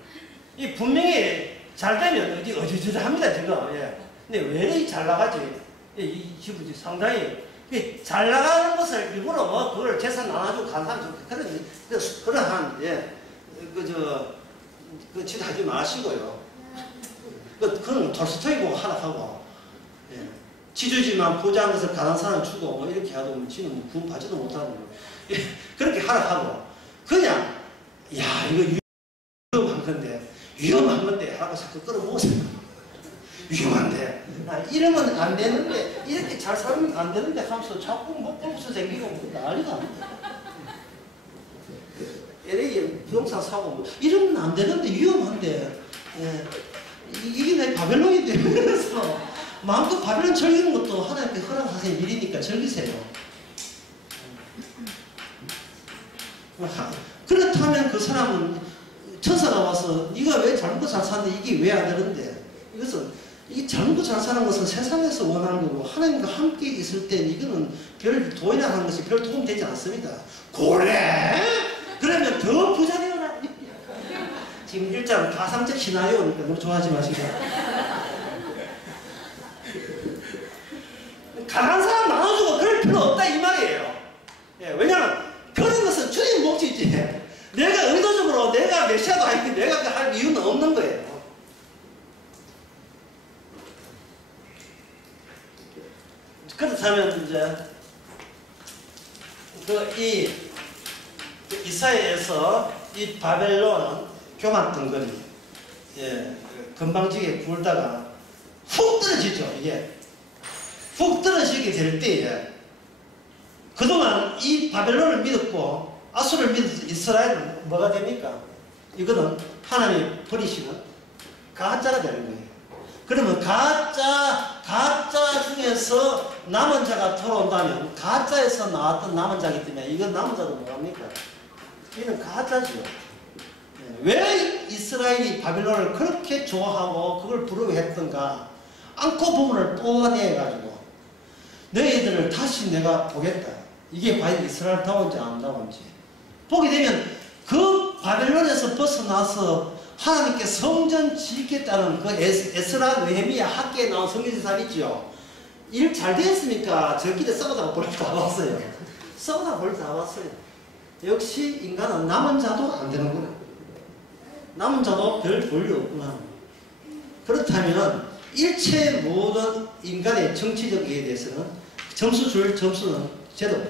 이 분명히 잘 되면 어지러합니다 지금. 예. 근데 왜 잘 나가지? 이 기분이 상당히 잘 나가는 것을 일부러 뭐 그걸 재산 나눠주고 간 사람 그러한 그 짓 하지 마시고요. 그건 톨스토이 보고 하라 하고. 예. 지주지만 부자한 것을 가난 사람 주고 뭐 이렇게 하도 지금 구원 받지도 못하고 그렇게 하라 하고 그냥 야 이거 위험한 건데 하고 자꾸 끌어모으세요. 위험한데 이러면 안 되는데 이렇게 잘 살면 안 되는데 하면서 자꾸 먹고서 생기고 난리가 납니다. LA 부동산 사고 뭐 이러면 안 되는데 위험한데 예. 이게 내 바벨론인데 그래서 마음껏 바벨론 즐기는 것도 하나님께 허락하세요. 일이니까 즐기세요. 그렇다면 그 사람은 천사가 와서 네가 왜 잘못 잘 사는데 이게 왜 안 되는데 이 잘못 잘 사는 것은 세상에서 원하는 거고 하나님과 함께 있을 때 이거는 별 도인을 하는 것이 별 도움 되지 않습니다. 그래? 그러면 더 부자 되어라. 지금 일자로 가상적 시나리오니까 너무 좋아하지 마시고. 가난한 사람 나눠주고 그럴 필요 없다 이 말이에요. 예, 왜냐하면 그런 것은 주님 몫이지. 내가 의도적으로 내가 메시아도 아니고 내가 할 이유는 없는 거예요. 그렇다면 이제 이 이사야에서 이 바벨론은 교만 덩거리, 예, 금방지게 굴다가 훅 떨어지죠. 이게 훅 떨어지게 될 때에 그동안 이 바벨론을 믿었고 아수를 믿어서 이스라엘은 뭐가 됩니까? 이거는 하나님이 버리시는 가짜가 되는 거예요. 그러면 가짜 중에서 남은 자가 돌아온다면 가짜에서 나왔던 남은 자이기 때문에 이건 남은 자도 뭐합니까? 이는 가짜죠. 왜 이스라엘이 바벨론을 그렇게 좋아하고 그걸 부러워했던가? 안고 부분을 뽑아내가지고 너희들을 다시 내가 보겠다. 이게 과연 이스라엘다운지 안 다운지 보게 되면 그 바벨론에서 벗어나서 하나님께 성전 짓겠다는 그 에스라 느헤미야 학계에 나온 성경의 사람 있죠. 일 잘 됐습니까? 저끼리 썩어다가 볼 다 왔어요. 썩어다가 볼 다 왔어요. 역시 인간은 남은 자도 안 되는구나. 남은 자도 별 볼일 없구나. 그렇다면 일체 모든 인간의 정치적 이에 대해서는 점수 줄 점수는 제도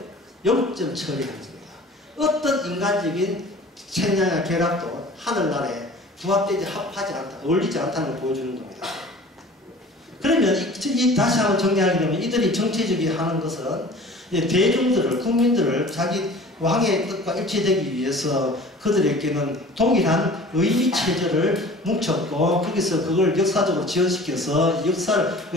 0점 처리하겠습니다. 어떤 인간적인 책량이나 결합도 하늘나라에 부합되지 합하지 않다, 어울리지 않다는 걸 보여주는 겁니다. 그러면 다시 한번 정리하게 되면 이들이 정치적이 하는 것은 대중들을, 국민들을 자기 왕의 뜻과 일치되기 위해서 그들에게는 동일한 의미체제를 뭉쳤고 거기서 그걸 역사적으로 지연시켜서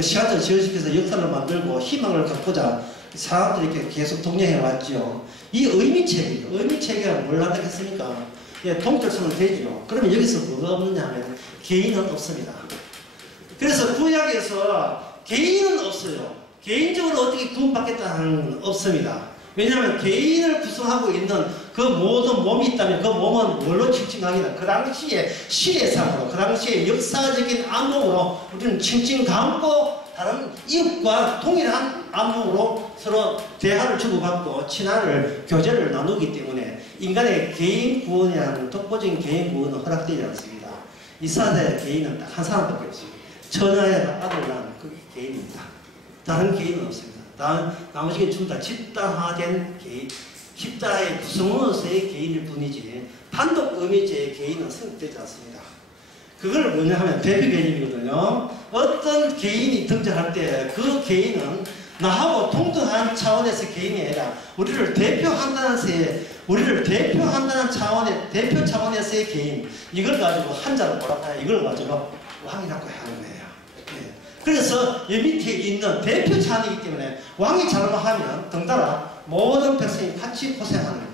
시간적으로 지연시켜서 역사를 만들고 희망을 갖고자 사람들이 계속 독려해 왔죠. 이 의미체계가 뭘 한다겠습니까? 동적성은 되죠. 그러면 여기서 뭐가 없느냐 하면 개인은 없습니다. 그래서 구약에서 개인은 없어요. 개인적으로 어떻게 구원받겠다는 건 없습니다. 왜냐하면 개인을 구성하고 있는 그 모든 몸이 있다면 그 몸은 뭘로 칭칭하기는 그 당시에 시대상으로 그 당시에 역사적인 안목으로 우리는 칭칭 감고 다른 이웃과 동일한 안목으로 서로 대화를 주고받고 친화를 교제를 나누기 때문에 인간의 개인 구원이라는 독보적인 개인 구원은 허락되지 않습니다. 이 사대의 개인은 딱 한 사람밖에 없습니다. 처녀의 아들 낳은 그 개인입니다. 다른 개인은 없습니다. 나머지는 전부 다 집단화된 개인, 집단의 구성원으로서의 개인일 뿐이지 단독 의미제의 개인은 성립되지 않습니다. 그걸 뭐냐 하면 대표 개념이거든요. 어떤 개인이 등장할 때 그 개인은 나하고 동등한 차원에서 개인이 아니라 우리를 대표한다는 차원의 대표 차원에서의 개인, 이걸 가지고 한자로 뭐라고 하냐, 이걸 가지고 왕이라고 하는 거예요. 그래서 이 밑에 있는 대표 차원이기 때문에 왕이 잘못하면 덩달아 모든 백성이 같이 고생하는 거예요.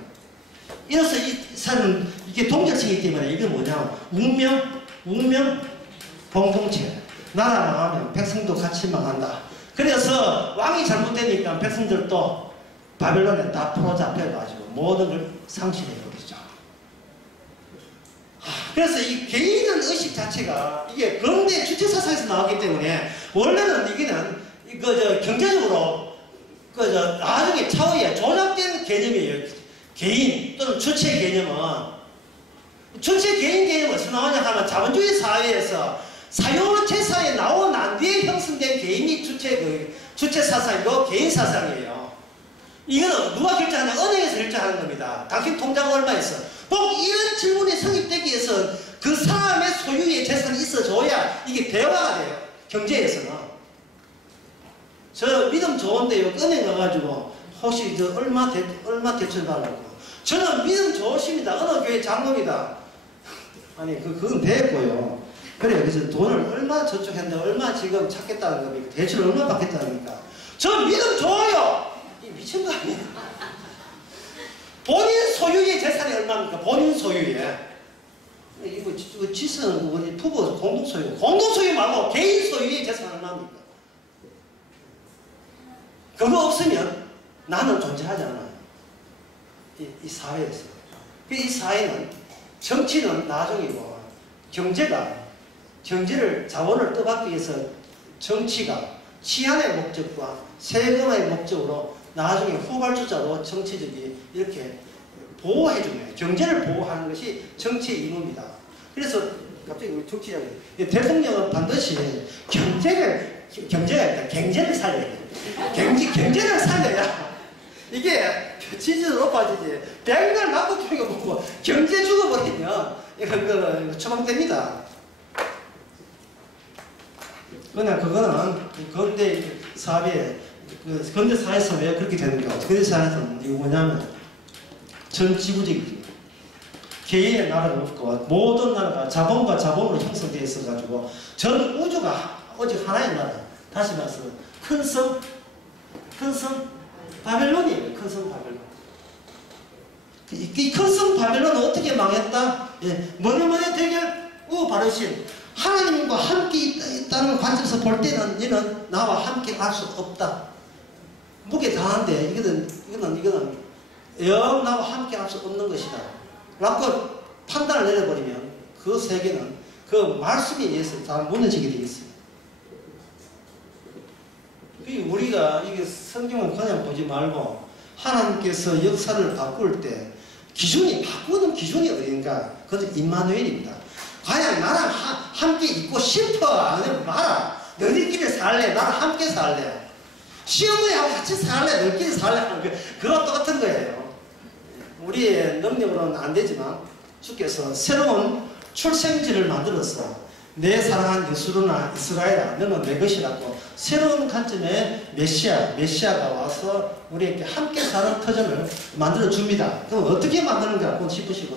이래서 이 사는 이게 동적성이기 때문에 이게 뭐냐, 운명 공동체. 나라 망하면 백성도 같이 망한다. 그래서 왕이 잘못되니까 백성들도 바벨론에 다 풀어잡혀가지고 모든 걸 상실해버리죠. 그래서 이 개인은 의식 자체가 이게 근대 주체사상에서 나왔기 때문에 원래는 이거는 경제적으로 나중에 차후에 조작된 개념이에요. 개인 또는 주체 개념은 주체 개인 개념은 어디서 나오냐 하면 자본주의 사회에서 사유체사에 나온 안 뒤에 형성된 개인이 주체 사상이고 개인 사상이에요. 이거는 누가 결정하냐? 은행에서 결정하는 겁니다. 당신 통장 얼마 있어? 꼭 이런 질문이 성립되기 위해서 그 사람의 소유의 재산이 있어줘야 이게 대화가 돼요. 경제에서는. 저 믿음 좋은데요. 은행 가가지고 혹시 저 얼마 대출 달라고. 저는 믿음 좋으십니다. 어느 교회 장로입니다. 아니 그건 됐고요. 그래요. 그래서 돈을 얼마 저축했는데 얼마 지금 찾겠다는 겁니까? 대출을 얼마 받겠다는 겁니까? 저 믿음 좋아요. 이 미친 거 아니에요? 본인 소유의 재산이 얼마입니까? 본인 소유의. 이거 지수는 우리 부부 공동 소유. 공동 소유 말고 개인 소유의 재산은 얼마입니까? 그거 없으면 나는 존재하지 않아요. 이 사회에서. 이 사회는 정치는 나중이고 경제를 자원을 떠받기 위해서 정치가 치안의 목적과 세금의 목적으로 나중에 후발주자로 정치적이 이렇게 보호해주네요. 경제를 보호하는 것이 정치의 임무입니다. 그래서 갑자기 우리 정치자가 대통령은 반드시 경제가 아니라 경제를 살려야 돼요. 경제를 살려야 이게 지지도 높아지지. 백날 맞고 죽여 보고 경제 죽어버리면 이거 처방됩니다. 그냥 그거는 근대 사회에 근대 사회에서 왜 그렇게 되는가? 근대 사회에서는 이거 뭐냐면 전 지구적입니다. 개인의 나라가 없고 모든 나라가 자본과 자본으로 형성되어 있어가지고 전 우주가 오직 하나의 나라. 다시 말해서 큰 섬 바벨론이에요. 큰 섬 바벨론. 이 큰 섬 바벨론은 어떻게 망했다? 뭐니 대결 바르신. 하나님과 함께 있다는 관점에서 볼 때는 얘는 나와 함께 갈 수 없다. 무게 당한데 이거는 영 나와 함께 할 수 없는 것이다. 라고 판단을 내려버리면 그 세계는 그 말씀에 의해서 다 무너지게 되어 있어요. 우리가 이게 성경을 그냥 보지 말고 하나님께서 역사를 바꿀 때 바꾸는 기준이 어딘가? 그것은 임마누엘입니다. 과연 나랑 함께 있고 싶어? 아니면 마라. 너희끼리 살래? 나랑 함께 살래? 시어머니하고 같이 살래? 너희끼리 살래? 그런 똑같은 거예요. 우리의 능력으로는 안 되지만 주께서 새로운 출생지를 만들어서 내 사랑한 예수로나 이스라엘아 너는 내 것이라고 새로운 관점의 메시아가 와서 우리에게 함께 사는 터전을 만들어 줍니다. 그럼 어떻게 만드는가 싶으시고